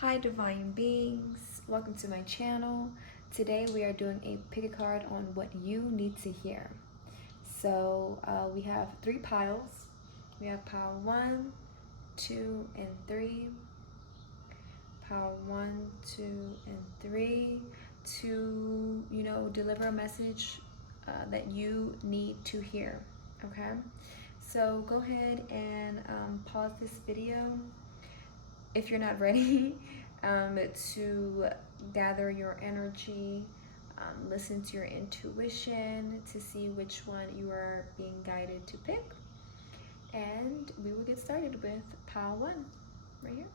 Hi divine beings, welcome to my channel. Today we are doing a pick a card on what you need to hear. So we have 3 piles. We have pile 1, 2, and 3. Pile 1, 2, and 3 to, deliver a message that you need to hear. Okay, so go ahead and pause this video if you're not ready to gather your energy, listen to your intuition to see which one you are being guided to pick. And we will get started with pile 1 right here.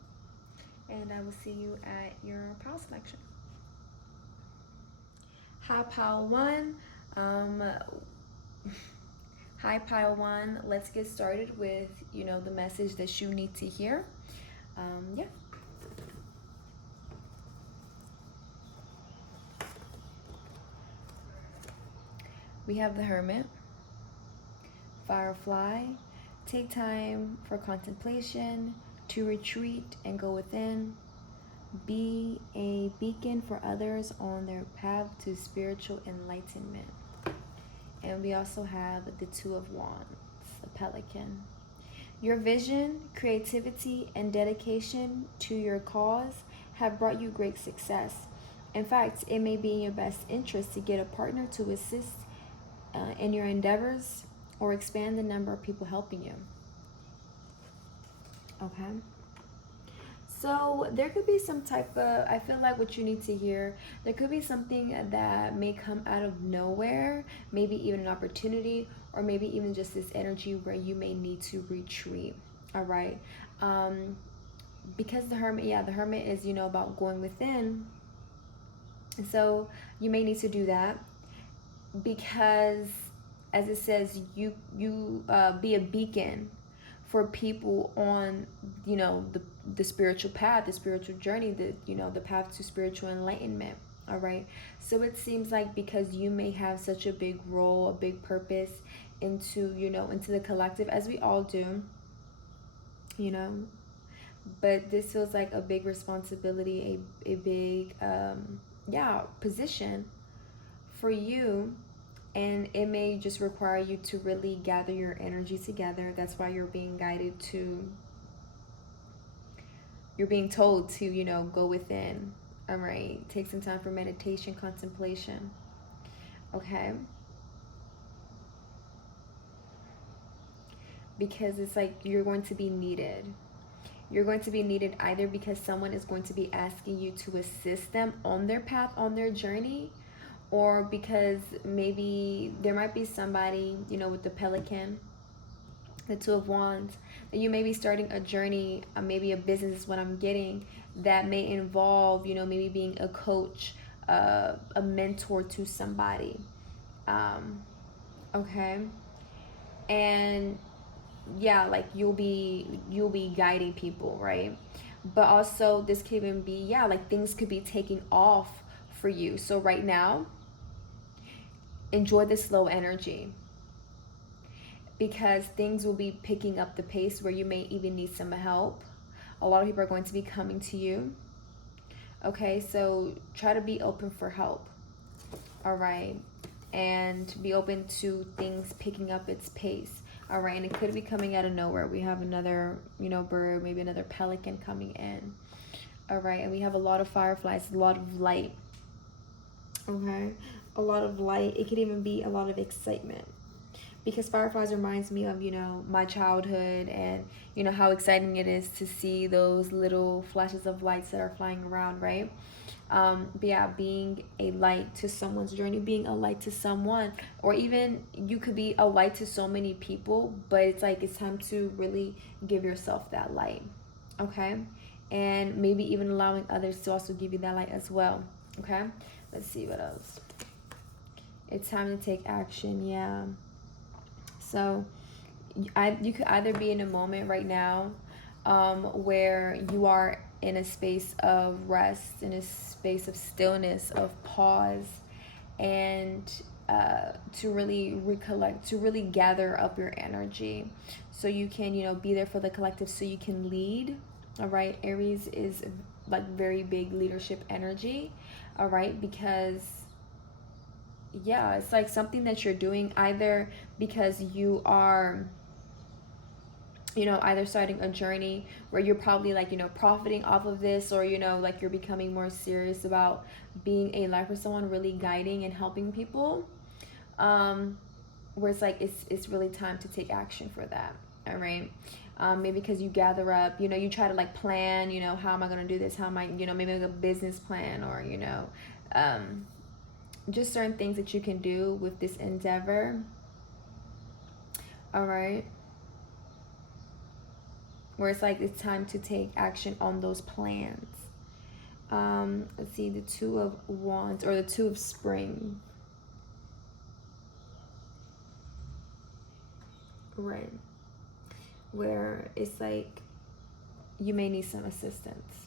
And I will see you at your pile selection. Hi, pile 1. Hi, pile 1. Let's get started with, the message that you need to hear. Yeah. We have the Hermit, Firefly. Take time for contemplation, to retreat and go within. Be a beacon for others on their path to spiritual enlightenment. And we also have the Two of Wands, a pelican. Your vision, creativity, and dedication to your cause have brought you great success. In fact, it may be in your best interest to get a partner to assist in your endeavors or expand the number of people helping you. Okay. So there could be some type of, I feel like what you need to hear, there could be something that may come out of nowhere, maybe even an opportunity, or maybe even just this energy where you may need to retreat. All right. Because the Hermit, the Hermit is, about going within. And so you may need to do that because, as it says, you be a beacon for people on, the spiritual path, the spiritual journey, the path to spiritual enlightenment. All right. So it seems like because you may have such a big role, a big purpose into, into the collective, as we all do, but this feels like a big responsibility, a big, position for you. And it may just require you to really gather your energy together. That's why you're being guided to, you're being told to, go within. All right. Take some time for meditation, contemplation. Okay. Because it's like you're going to be needed. You're going to be needed either because someone is going to be asking you to assist them on their path, on their journey, or because maybe there might be somebody, with the pelican, the Two of Wands, that you may be starting a journey, maybe a business is what I'm getting, that may involve, maybe being a coach, a mentor to somebody. Okay. And like you'll be guiding people, right? But also this could even be, like things could be taking off for you. So right now, enjoy the slow energy because things will be picking up the pace where you may even need some help. A lot of people are going to be coming to you. Okay, so try to be open for help. All right, and be open to things picking up its pace. All right, and it could be coming out of nowhere. We have another, bird, maybe another pelican coming in. All right, and we have a lot of fireflies, a lot of light. Okay, a lot of light. It could even be a lot of excitement because fireflies reminds me of, my childhood and, how exciting it is to see those little flashes of lights that are flying around, right? But being a light to someone's journey, being a light to someone, or even you could be a light to so many people, but it's like it's time to really give yourself that light. Okay, and maybe even allowing others to also give you that light as well. Okay, let's see what else. It's time to take action. So you could either be in a moment right now where you are in a space of rest, in a space of stillness, of pause, and to really recollect, to really gather up your energy so you can, be there for the collective, so you can lead. All right, Aries is like very big leadership energy. All right, because yeah, it's like something that you're doing either because you are, either starting a journey where you're probably like, profiting off of this, or, like you're becoming more serious about being a life for someone, really guiding and helping people. Where it's like, it's really time to take action for that. All right. Maybe because you gather up, you try to like plan, how am I going to do this? How am I, maybe like a business plan, or, just certain things that you can do with this endeavor. All right. Where it's like it's time to take action on those plans. Let's see, the Two of Wands, or the Two of Spring. Right. Where it's like you may need some assistance.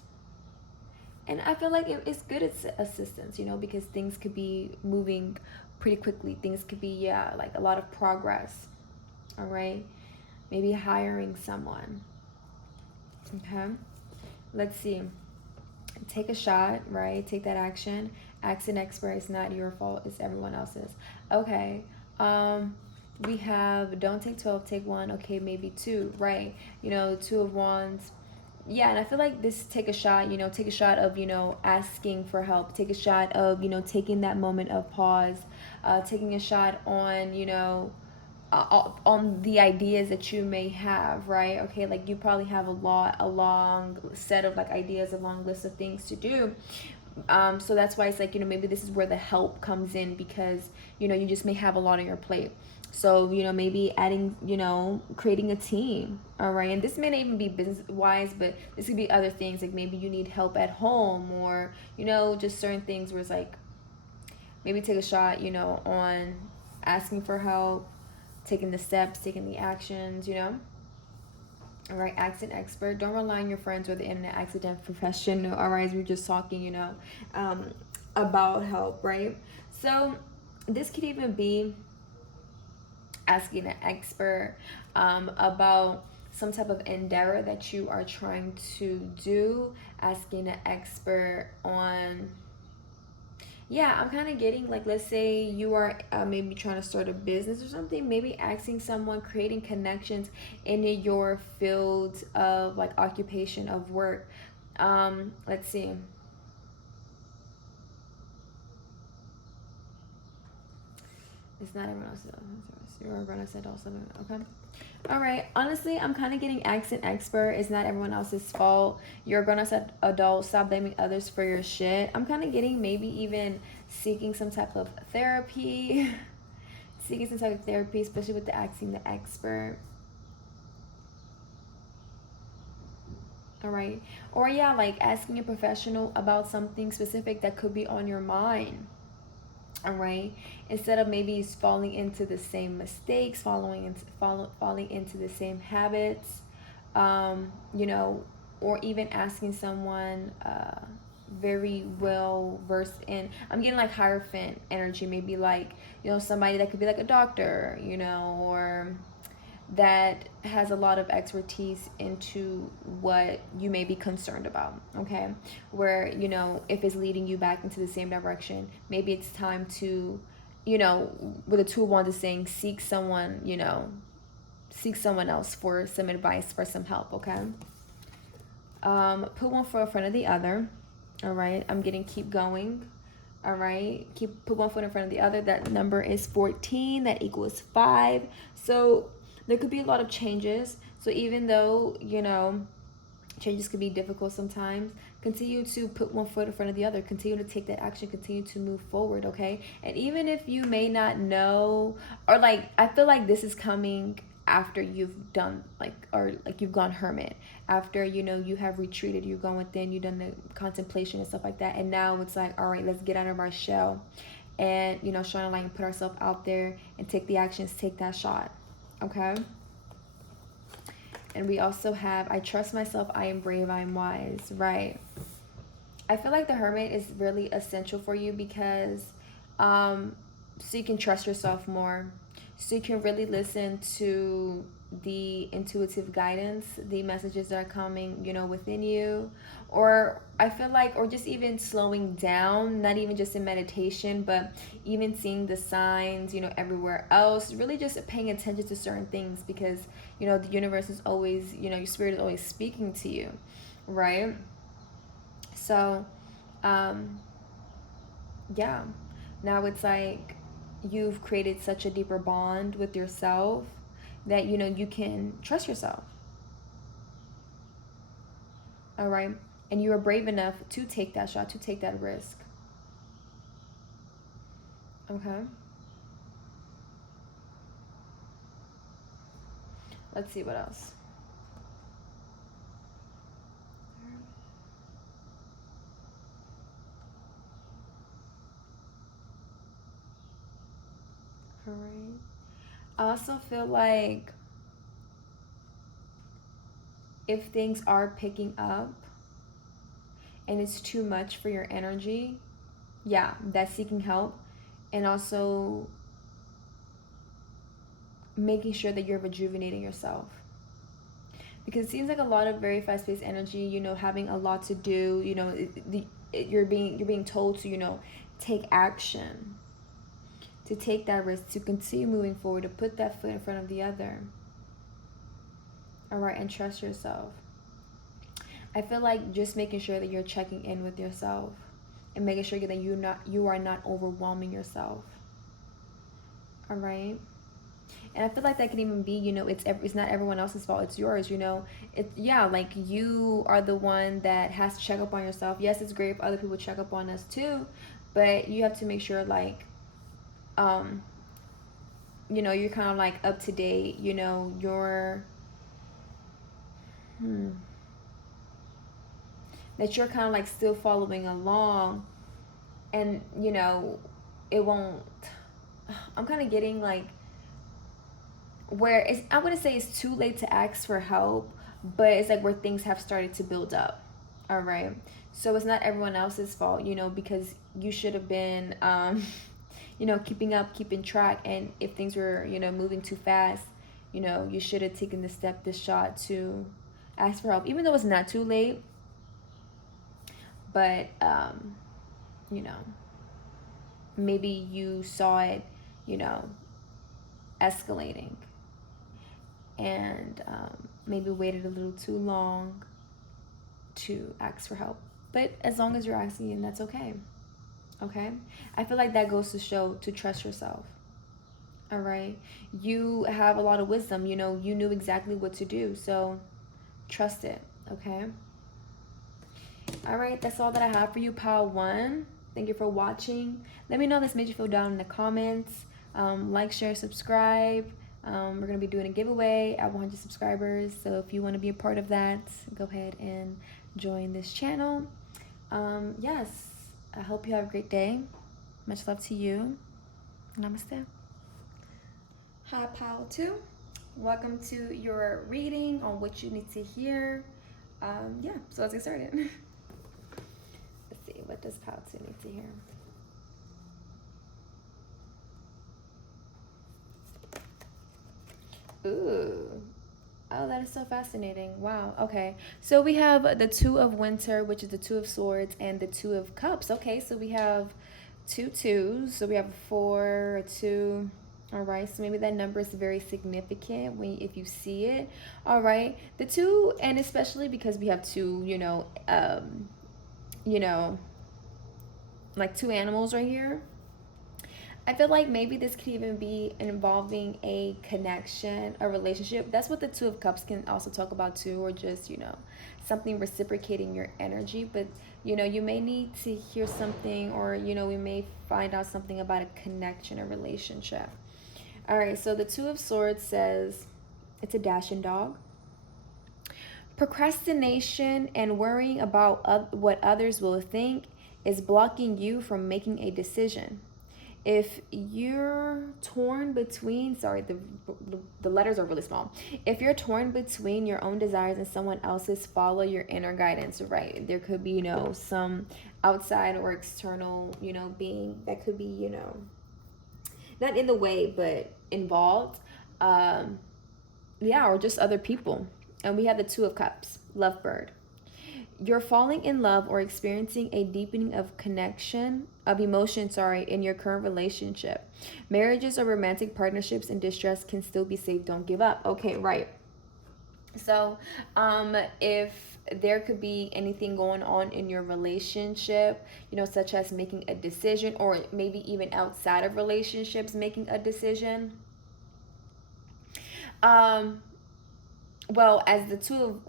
And I feel like it's good assistance, because things could be moving pretty quickly. Things could be, like a lot of progress. All right. Maybe hiring someone. Okay. Let's see. Take a shot, right? Take that action. Ask an expert. It's not your fault. It's everyone else's. Okay. We have don't take 12, take 1. Okay, maybe 2, right? Two of Wands. Yeah, and I feel like this take a shot, take a shot of, asking for help. Take a shot of, taking that moment of pause. Taking a shot on, on the ideas that you may have, right? Okay, like you probably have a long set of like ideas, a long list of things to do. So that's why it's like, maybe this is where the help comes in, because, you just may have a lot on your plate. So, maybe adding, creating a team. All right. And this may not even be business wise, but this could be other things. Like maybe you need help at home, or, just certain things where it's like, maybe take a shot, on asking for help, taking the steps, taking the actions, All right, ask an expert. Don't rely on your friends or the internet. Ask a different profession. All right, we're just talking, about help, right? So this could even be asking an expert about some type of endeavor that you are trying to do. Asking an expert on, I'm kind of getting like, let's say you are maybe trying to start a business or something, maybe asking someone, creating connections in your field of like occupation of work. Let's see. It's not everyone else. You're gonna say also. Okay. All right. Honestly, I'm kind of getting accent expert. It's not everyone else's fault. You're gonna set adult. Stop blaming others for your shit. I'm kind of getting maybe even seeking some type of therapy. Seeking some type of therapy, especially with the asking the expert. All right. Or like asking a professional about something specific that could be on your mind. All right, instead of maybe falling into the same mistakes, falling into the same habits, or even asking someone very well versed in, I'm getting like Hierophant energy, maybe like, somebody that could be like a doctor, or that has a lot of expertise into what you may be concerned about. Okay, where if it's leading you back into the same direction, maybe it's time to, with a Two of Wands is saying, seek someone, seek someone else for some advice, for some help. Okay. Put one foot in front of the other. All right, I'm getting keep going. All right, put one foot in front of the other. That number is 14. That equals 5. So there could be a lot of changes. So even though, changes could be difficult sometimes, continue to put one foot in front of the other. Continue to take that action. Continue to move forward, okay? And even if you may not know, or like, I feel like this is coming after you've done you've gone hermit, after you have retreated, you've gone within, you've done the contemplation and stuff like that, and now it's like, all right, let's get out of our shell and shine a light and put ourselves out there and take the actions, take that shot. Okay. And we also have, I trust myself, I am brave, I am wise. Right. I feel like the Hermit is really essential for you, because so you can trust yourself more, so you can really listen to the intuitive guidance, the messages that are coming, within you. Or I feel like, or just even slowing down, not even just in meditation, but even seeing the signs, everywhere else, really just paying attention to certain things, because, the universe is always, your spirit is always speaking to you, right? So, um, yeah, now it's like you've created such a deeper bond with yourself that you can trust yourself. All right, and you are brave enough to take that shot, to take that risk. Okay, let's see what else. All right, I also feel like if things are picking up and it's too much for your energy, yeah, that's seeking help. And also making sure that you're rejuvenating yourself, because it seems like a lot of very fast-paced energy, having a lot to do, you're being told to, take action, to take that risk, to continue moving forward, to put that foot in front of the other. All right, and trust yourself. I feel like just making sure that you're checking in with yourself and making sure that you are not overwhelming yourself. All right. And I feel like that can even be, it's not everyone else's fault, it's yours. Like you are the one that has to check up on yourself. Yes, it's great if other people check up on us too, but you have to make sure, like, you're kind of like up to date. You're that you're kind of like still following along, and it won't. I'm kind of getting like where it's, I wouldn't say it's too late to ask for help, but it's like where things have started to build up. All right, so it's not everyone else's fault, because you should have been keeping track. And if things were moving too fast, you should have taken the shot to ask for help, even though it's not too late. But you know maybe you saw it escalating, and maybe waited a little too long to ask for help. But as long as you're asking, and that's okay. Okay, I feel like that goes to show to trust yourself. All right, you have a lot of wisdom. You knew exactly what to do, so trust it. Okay. All right, that's all that I have for you, pile one. Thank you for watching. Let me know if this made you feel down in the comments. Like, share, subscribe. We're going to be doing a giveaway at 100 subscribers. So if you want to be a part of that, go ahead and join this channel. Yes, I hope you have a great day. Much love to you. Namaste. Hi, pile two. Welcome to your reading on what you need to hear. Yeah, so let's get started. Let's see, what does pile two need to hear? Ooh. Oh, that is so fascinating. Wow. Okay. So we have the Two of Winter, which is the Two of Swords, and the Two of Cups. Okay, so we have two twos. So we have a 4, a 2. All right. So maybe that number is very significant if you see it. All right. The 2, and especially because we have two, like two animals right here. I feel like maybe this could even be involving a connection, a relationship. That's what the Two of Cups can also talk about too, or just, something reciprocating your energy. But, you may need to hear something, or, we may find out something about a connection, a relationship. All right, so the Two of Swords says it's a dashing dog. Procrastination and worrying about what others will think is blocking you from making a decision. If you're torn between, sorry, the letters are really small. If you're torn between your own desires and someone else's, follow your inner guidance, right? There could be, some outside or external, being that could be, not in the way, but involved. yeah, or just other people. And we have the Two of Cups, lovebird. You're falling in love or experiencing a deepening of connection of emotion, in your current relationship. Marriages or romantic partnerships in distress can still be saved. Don't give up. Okay, right. So, if there could be anything going on in your relationship, such as making a decision, or maybe even outside of relationships, making a decision. Um, well, as the Two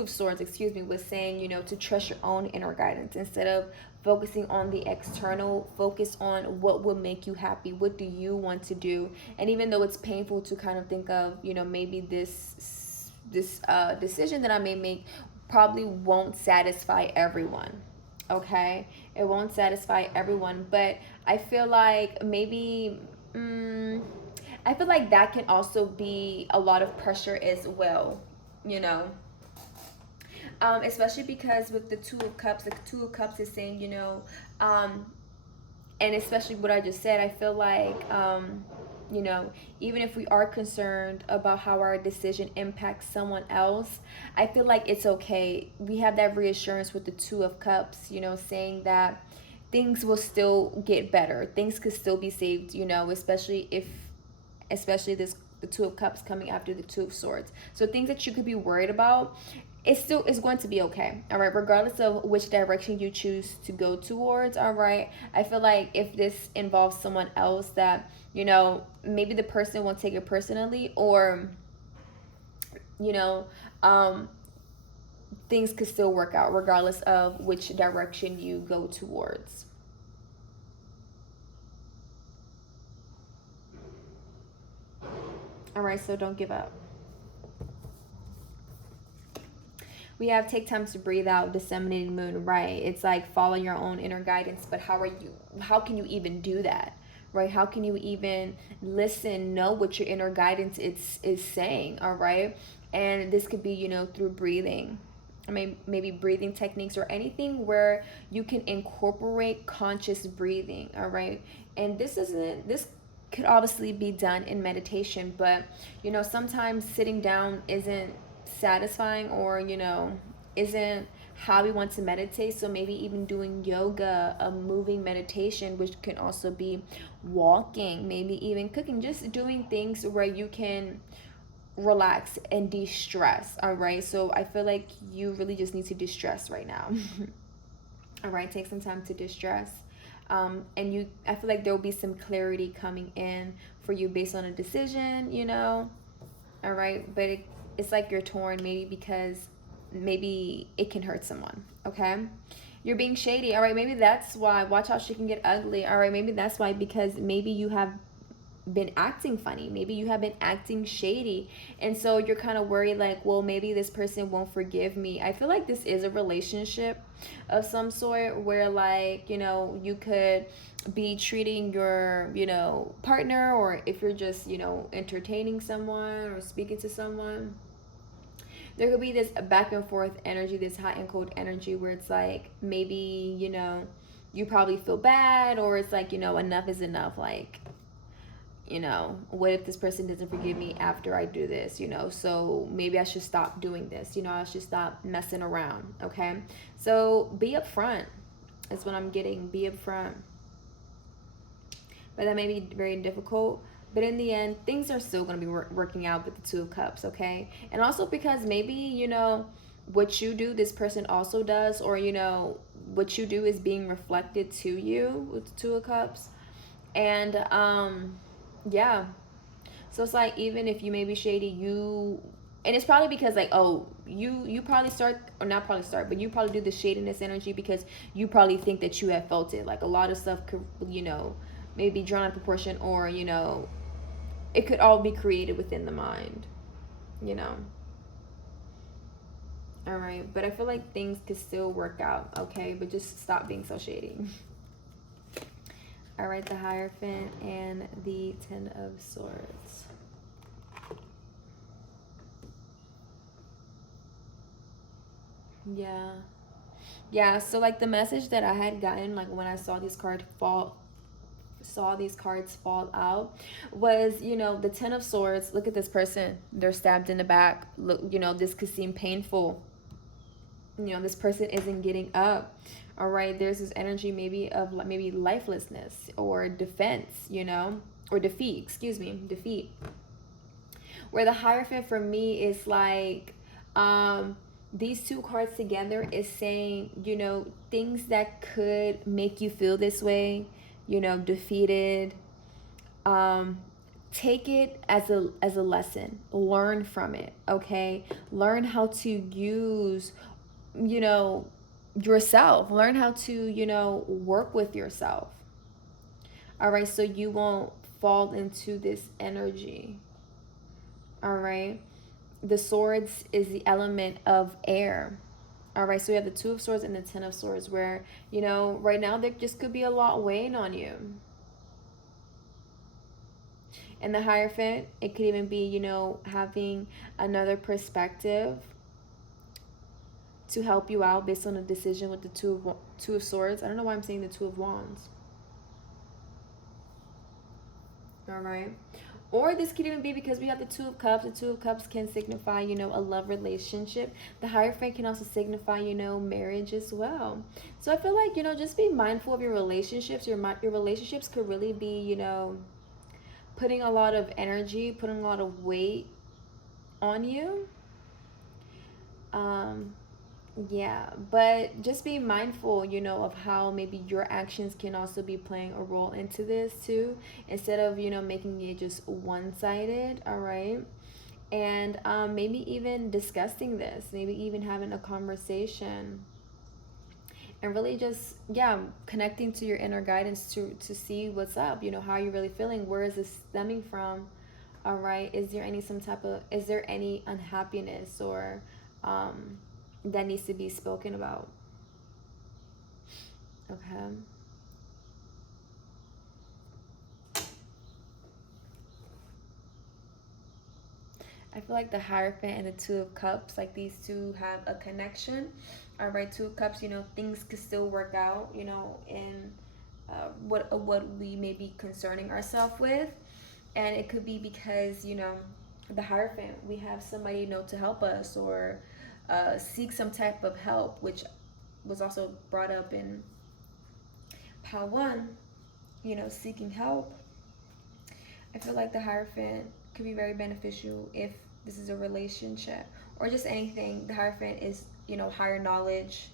of Swords, excuse me, was saying, to trust your own inner guidance instead of focusing on the external. Focus on what will make you happy. What do you want to do? And even though it's painful to kind of think of, maybe this decision that I may make probably won't satisfy everyone. Okay, it won't satisfy everyone, but I feel like maybe. I feel like that can also be a lot of pressure as well, you know. Especially because with the Two of Cups is saying, um, and especially what I just said, I feel like, you know, even if we are concerned about how our decision impacts someone else, I feel like it's okay. We have that reassurance with the Two of Cups, saying that things will still get better. Things could still be saved, especially this the Two of Cups coming after the Two of Swords. So things that you could be worried about, it still is going to be okay. All right, regardless of which direction you choose to go towards. All right, I feel like if this involves someone else, that maybe the person won't take it personally, or you know um things could still work out regardless of which direction you go towards. All right, so don't give up. We have take time to breathe out, disseminating moon, right? It's like follow your own inner guidance, but how can you even do that? Right? How can you even listen, know what your inner guidance is saying, all right? And this could be, through breathing. I mean, maybe breathing techniques or anything where you can incorporate conscious breathing, all right? And this could obviously be done in meditation, but sometimes sitting down isn't satisfying, or isn't how we want to meditate. So maybe even doing yoga, a moving meditation, which can also be walking, maybe even cooking, just doing things where you can relax and de-stress. All right, so I feel like you really just need to de-stress right now. All right, take some time to distress. And I feel like there will be some clarity coming in for you based on a decision, all right, but it's like you're torn, maybe because maybe it can hurt someone. Okay, you're being shady. All right, maybe that's why. Watch out, she can get ugly. All right, maybe that's why, because maybe you have been acting funny, maybe you have been acting shady, and so you're kind of worried, like, well, maybe this person won't forgive me. I feel like this is a relationship of some sort where, like, you could be treating your partner, or if you're just entertaining someone or speaking to someone, there could be this back and forth energy, this hot and cold energy, where it's like maybe you probably feel bad, or it's like enough is enough, like what if this person doesn't forgive me after I do this, so maybe I should stop doing this, I should stop messing around. Okay, so be upfront is what I'm getting. Be upfront, but that may be very difficult, but in the end things are still going to be working out with the Two of Cups. Okay, and also because maybe what you do, this person also does, or what you do is being reflected to you with the Two of Cups. And yeah, so it's like, even if you may be shady, and it's probably because, like, oh, you probably start, or not probably start, but you probably do the shadiness energy because you probably think that you have felt it. Like, a lot of stuff could maybe be drawn out of proportion, or it could all be created within the mind, you know all right, but I feel like things could still work out. Okay, but just stop being so shady. All right, the Hierophant and the Ten of Swords. Yeah. Yeah, so like the message that I had gotten, like when I saw this card fall saw these cards fall out was, you know, the Ten of Swords. Look at this person. They're stabbed in the back. Look, you know, this could seem painful. You know, this person isn't getting up. All right, there's this energy maybe of maybe lifelessness or defense, you know, or defeat, excuse me, defeat. Where the Hierophant for me is like, these two cards together is saying, you know, things that could make you feel this way, you know, defeated. Take it as a lesson. Learn from it, okay? Learn how to use, you know, yourself. Learn how to, you know, work with yourself. All right, so you won't fall into this energy. All right. The swords is the element of air. All right, so we have the Two of Swords and the Ten of Swords, where, you know, right now there just could be a lot weighing on you. And the Hierophant, it could even be, you know, having another perspective to help you out based on a decision with the Two of Swords. I don't know why I'm saying the Two of Wands. All right. Or this could even be because we have the Two of Cups. The Two of Cups can signify, you know, a love relationship. The Hierophant can also signify, you know, marriage as well. So I feel like, you know, just be mindful of your relationships. Your relationships could really be, you know, putting a lot of energy, putting a lot of weight on you. Yeah, but just be mindful, you know, of how maybe your actions can also be playing a role into this too, instead of, you know, making it just one-sided. All right. And maybe even discussing this, maybe even having a conversation, and really just, yeah, connecting to your inner guidance to see what's up, you know, how you're really feeling, where is this stemming from. All right, is there any unhappiness or that needs to be spoken about. Okay. I feel like the Hierophant and the Two of Cups, like these two have a connection. All right, Two of Cups, you know, things could still work out, you know, in what we may be concerning ourselves with. And it could be because, you know, the Hierophant, we have somebody, you know, to help us, or seek some type of help, which was also brought up in Pile 1, you know, seeking help. I feel like the Hierophant could be very beneficial if this is a relationship or just anything. The Hierophant is, you know, higher knowledge,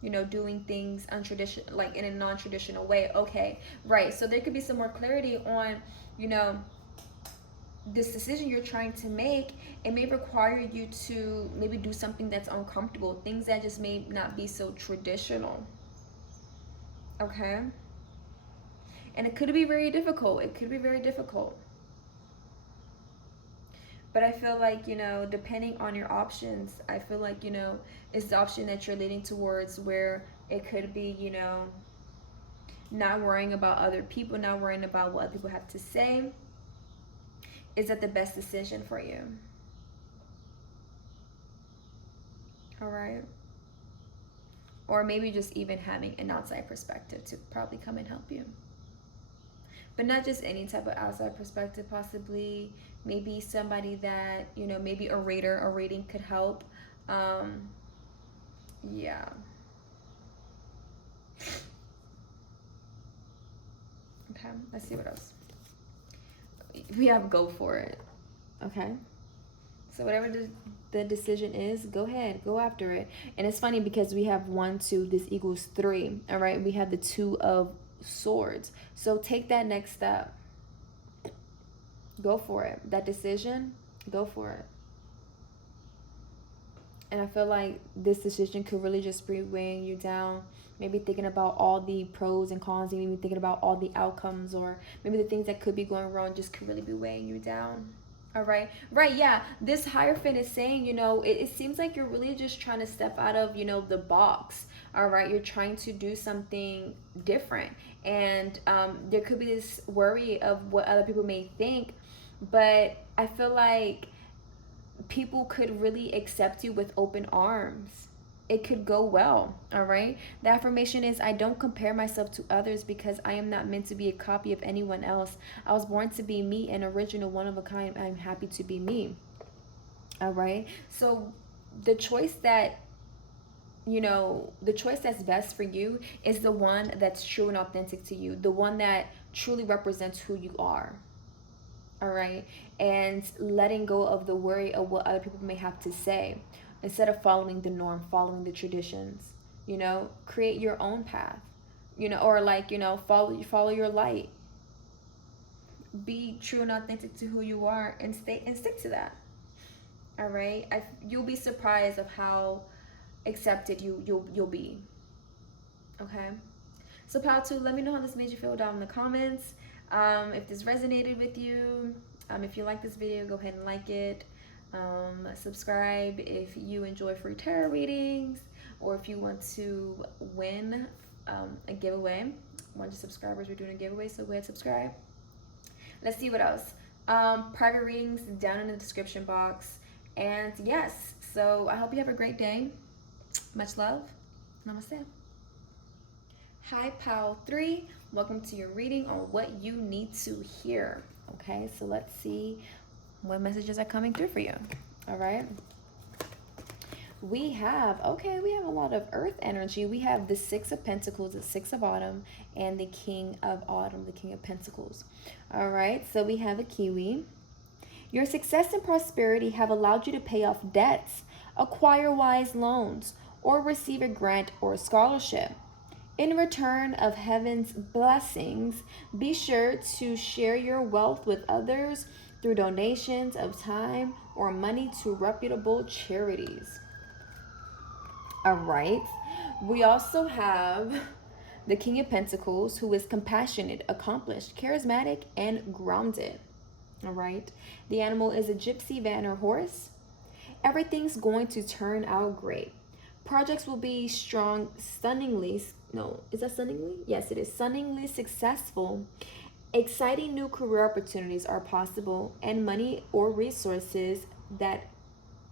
you know, doing things untraditional, like in a non-traditional way. Okay, right. So there could be some more clarity on, you know, this decision you're trying to make. It may require you to maybe do something that's uncomfortable, things that just may not be so traditional. Okay. And it could be very difficult. It could be very difficult. But I feel like, you know, depending on your options, I feel like, you know, it's the option that you're leaning towards, where it could be, you know, not worrying about other people, not worrying about what other people have to say. Is that the best decision for you? All right. Or maybe just even having an outside perspective to probably come and help you. But not just any type of outside perspective, possibly maybe somebody that, you know, maybe a rating could help. Yeah. Okay, let's see what else. We have go for it. Okay. So whatever the decision is, go ahead, go after it. And it's funny because we have 1, 2, this equals 3. All right, we have the Two of Swords. So take that next step. Go for it. That decision, go for it. And I feel like this decision could really just be weighing you down. Maybe thinking about all the pros and cons, maybe thinking about all the outcomes, or maybe the things that could be going wrong just could really be weighing you down. All right. Right. Yeah. This Hierophant is saying, you know, it seems like you're really just trying to step out of, you know, the box. All right. You're trying to do something different. And there could be this worry of what other people may think. But I feel like people could really accept you with open arms. it could go well. All right. The affirmation is, I don't compare myself to others because I am not meant to be a copy of anyone else. I was born to be me, an original, one of a kind. I'm happy to be me. All right. So the choice that, the choice that's best for you is the one that's true and authentic to you, the one that truly represents who you are. All right. And letting go of the worry of what other people may have to say, instead of following the norm, following the traditions. Create your own path. Or like, follow your light. Be true and authentic to who you are, and stick to that. All right. You'll be surprised of how accepted you'll be. Okay. So pal 2, let me know how this made you feel down in the comments. If this resonated with you, if you like this video, go ahead and like it. Subscribe if you enjoy free tarot readings, or if you want to win a giveaway. 100 subscribers, we're doing a giveaway, so go ahead and subscribe. Let's see what else. Private readings down in the description box. And yes, so I hope you have a great day. Much love. Namaste. Hi, Pal 3. Welcome to your reading on what you need to hear. Okay, so let's see what messages are coming through for you. All right. We have a lot of earth energy. We have the 6 of Pentacles, the 6 of Autumn, and the King of Autumn, the King of Pentacles. All right, so we have a Kiwi. Your success and prosperity have allowed you to pay off debts, acquire wise loans, or receive a grant or a scholarship. In return of heaven's blessings, be sure to share your wealth with others through donations of time or money to reputable charities. All right. We also have the King of Pentacles, who is compassionate, accomplished, charismatic, and grounded. All right. The animal is a gypsy, van, or horse. Everything's going to turn out great. Projects will be stunningly Yes, it is. Stunningly successful. Exciting new career opportunities are possible, and money or resources that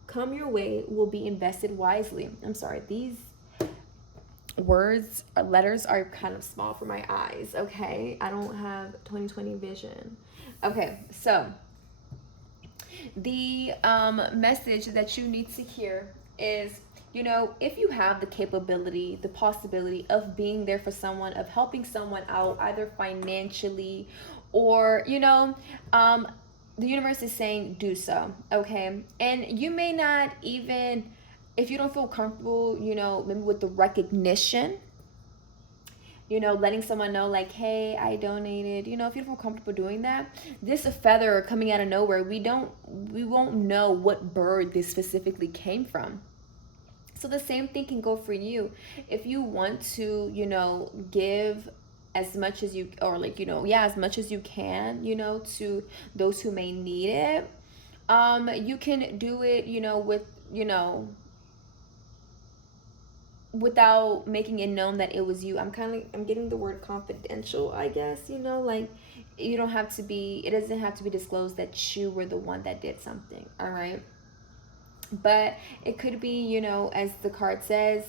come your way will be invested wisely. I'm sorry, these letters are kind of small for my eyes, okay? I don't have 20/20 vision. Okay, so the message that you need to hear is, if you have the capability, the possibility of being there for someone, of helping someone out, either financially or, the universe is saying do so, okay? And you may not even, if you don't feel comfortable, maybe with the recognition, letting someone know like, hey, I donated, if you don't feel comfortable doing that, this feather coming out of nowhere, we won't know what bird this specifically came from. So the same thing can go for you. If you want to, give as much as you, or like, as much as you can, to those who may need it, you can do it, with, without making it known that it was you. I'm getting the word confidential, I guess, like it doesn't have to be disclosed that you were the one that did something. All right. But it could be, as the card says,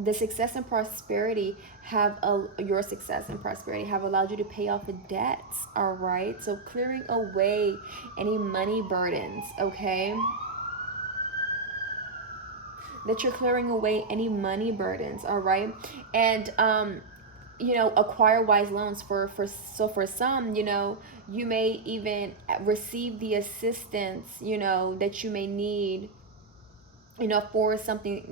the success and prosperity your success and prosperity have allowed you to pay off the debts. All right. So clearing away any money burdens. Okay. That you're clearing away any money burdens. All right. And, acquire wise loans for some, you may even receive the assistance, that you may need, for something,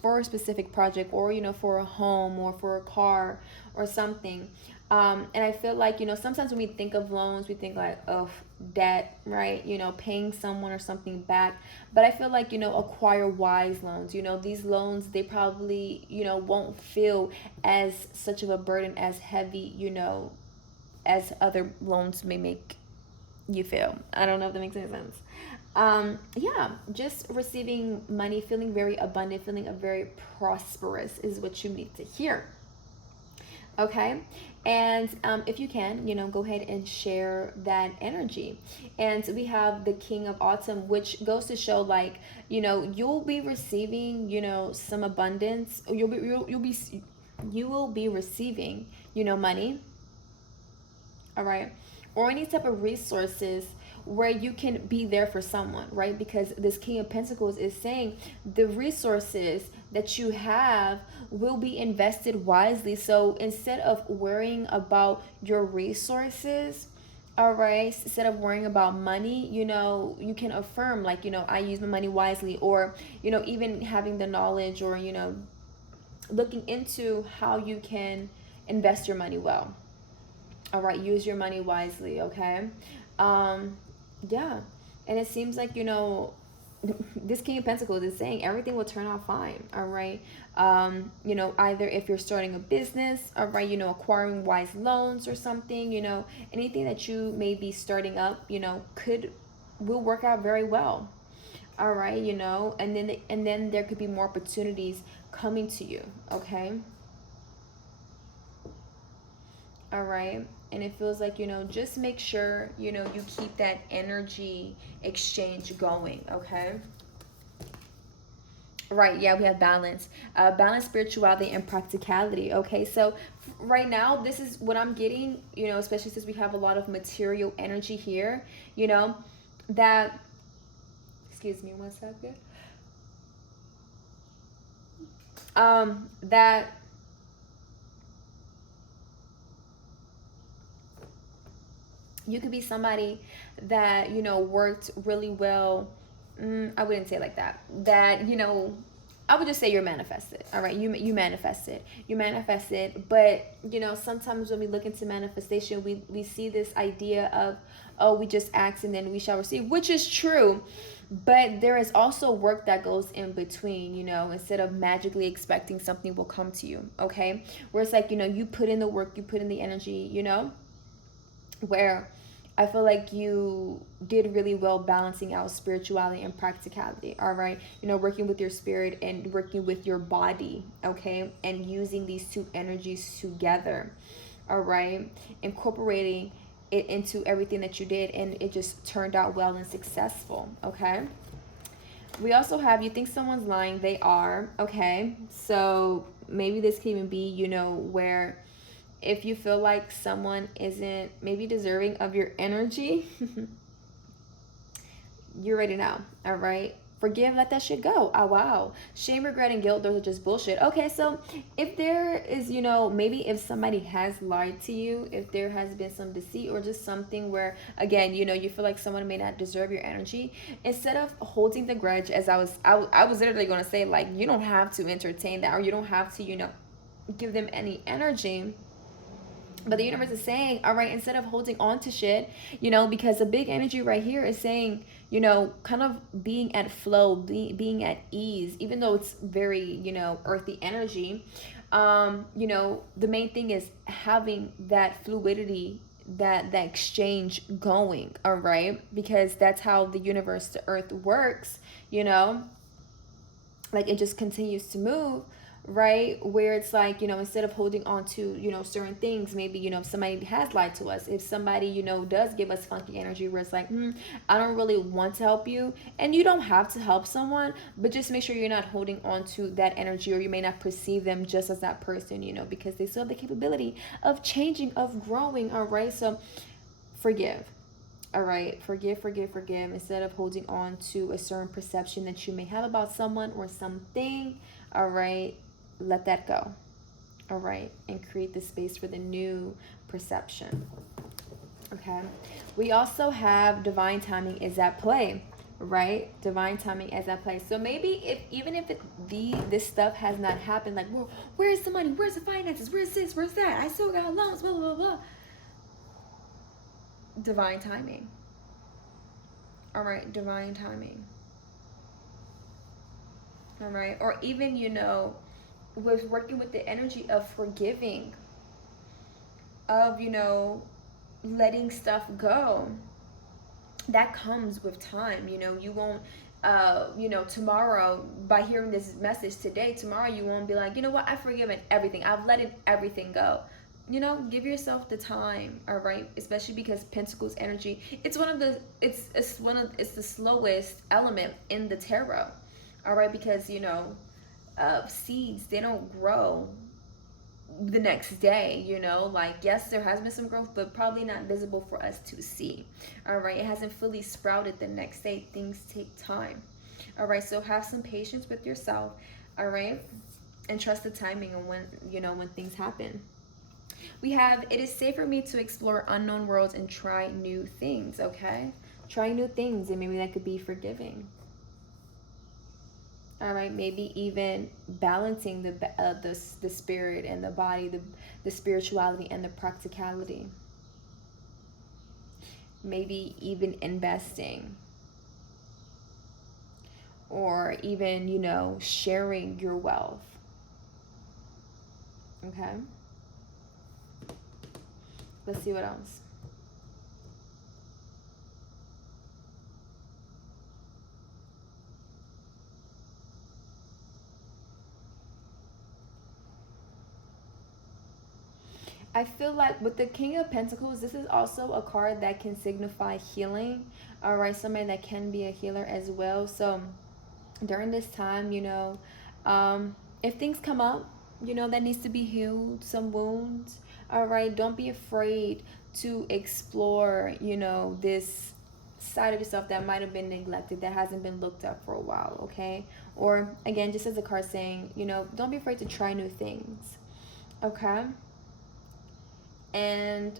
for a specific project, or, for a home, or for a car or something. And I feel like, sometimes when we think of loans, we think like, oh, debt, right? Paying someone or something back. But I feel like, acquire wise loans. These loans, they probably, won't feel as such of a burden, as heavy, as other loans may make you feel. I don't know if that makes any sense. Just receiving money, feeling very abundant, feeling very prosperous is what you need to hear. Okay. And if you can, go ahead and share that energy. And we have the King of Autumn, which goes to show, like, you'll be receiving, some abundance. You will be receiving, money. All right, or any type of resources where you can be there for someone, right? Because this King of Pentacles is saying the resources that you have will be invested wisely. So instead of worrying about your resources, all right, instead of worrying about money, you can affirm, like, I use my money wisely. Or even having the knowledge, or looking into how you can invest your money well. All right, use your money wisely, okay? Um, yeah. And it seems like, this King of Pentacles is saying everything will turn out fine, all right? Either if you're starting a business, all right, acquiring wise loans or something, anything that you may be starting up, will work out very well. All right, and then there could be more opportunities coming to you, okay? All right. And it feels like, just make sure, you keep that energy exchange going. Okay. Right. Yeah, we have balance, balance, spirituality, and practicality. Okay. So right now, this is what I'm getting, especially since we have a lot of material energy here, that, excuse me 1 second. That you could be somebody that worked really well. I wouldn't say it like that. That I would just say you're manifested. All right, you manifested. You manifested. But sometimes when we look into manifestation, we see this idea of, oh, we just ask and then we shall receive, which is true. But there is also work that goes in between, instead of magically expecting something will come to you, okay? Where it's like, you put in the work, you put in the energy, where I feel like you did really well balancing out spirituality and practicality. All right. Working with your spirit and working with your body. Okay. And using these two energies together. All right. Incorporating it into everything that you did. And it just turned out well and successful. Okay. We also have, you think someone's lying. They are. Okay. So maybe this can even be, where if you feel like someone isn't maybe deserving of your energy, you're ready now. All right. Forgive, let that shit go. Oh, wow. Shame, regret, and guilt, those are just bullshit. Okay, so if there is, maybe if somebody has lied to you, if there has been some deceit or just something where, again, you feel like someone may not deserve your energy, instead of holding the grudge, as I was literally going to say, like, you don't have to entertain that, or you don't have to, give them any energy. But the universe is saying, all right, instead of holding on to shit, because the big energy right here is saying, kind of being at flow, being at ease, even though it's very, earthy energy. The main thing is having that fluidity, that exchange going, all right? Because that's how the universe, the earth works, like it just continues to move, right? Where it's like, instead of holding on to, certain things, maybe, if somebody has lied to us, if somebody, does give us funky energy where it's like, I don't really want to help you, and you don't have to help someone, but just make sure you're not holding on to that energy, or you may not perceive them just as that person, because they still have the capability of changing, of growing, all right? So forgive. All right, forgive, instead of holding on to a certain perception that you may have about someone or something. All right, let that go. All right, and create the space for the new perception. Okay, we also have divine timing is at play, right? Divine timing is at play. So maybe even if this stuff has not happened, like, well, where's the money? Where's the finances? Where's this? Where's that? I still got loans, blah, blah, blah. Divine timing. All right, divine timing. All right, or even, with working with the energy of forgiving, of, letting stuff go. That comes with time. You won't, tomorrow, by hearing this message today, tomorrow you won't be like, you know what, I've forgiven everything. I've let everything go. you know, give yourself the time, all right? Especially because Pentacles energy, it's one of the it's the slowest element in the tarot, all right? Because, you know, seeds, they don't grow the next day, you know. Like, yes, there has been some growth, but probably not visible for us to see, all right? It hasn't fully sprouted the next day. Things take time, all right? So have some patience with yourself, all right? And trust the timing and when, you know, when things happen. We have, it is safe for me to explore unknown worlds and try new things, okay? Try new things, and maybe that could be forgiving. All right, maybe even balancing the spirit and the body, the spirituality and the practicality. Maybe even investing, or even, you know, sharing your wealth. Okay. Let's see what else. I feel like with the King of Pentacles, this is also a card that can signify healing. All right, somebody that can be a healer as well. So during this time, you know, if things come up, you know, that needs to be healed, some wounds, all right, don't be afraid to explore, you know, this side of yourself that might have been neglected, that hasn't been looked at for a while, okay? Or again, just as a card saying, you know, don't be afraid to try new things, okay? And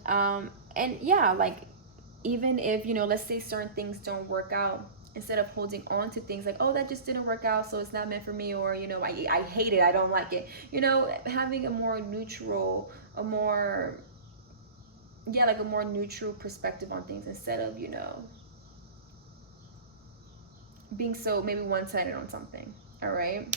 yeah, like, even if, you know, let's say certain things don't work out, instead of holding on to things like, oh, that just didn't work out, so it's not meant for me, or, you know, I hate it, I don't like it, you know, having a more neutral, a more, yeah, like a more neutral perspective on things, instead of, you know, being so maybe one-sided on something. All right,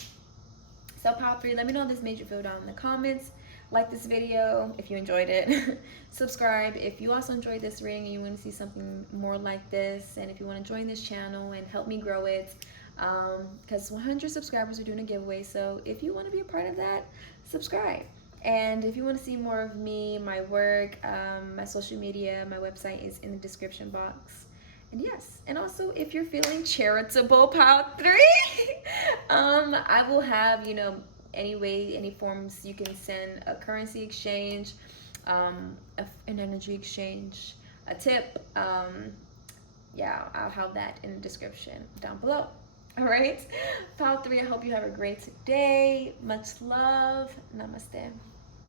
so pile 3, let me know if this made you feel down in the comments. Like this video if you enjoyed it. Subscribe if you also enjoyed this reading and you want to see something more like this, and if you want to join this channel and help me grow it, because 100 subscribers are doing a giveaway. So if you want to be a part of that, subscribe. And if you want to see more of me, my work, my social media, my website is in the description box. And yes, and also if you're feeling charitable, pile 3, I will have, you know, any forms you can send, a currency exchange, an energy exchange, a tip. Yeah, I'll have that in the description down below. All right, pile 3, I hope you have a great day. Much love. Namaste.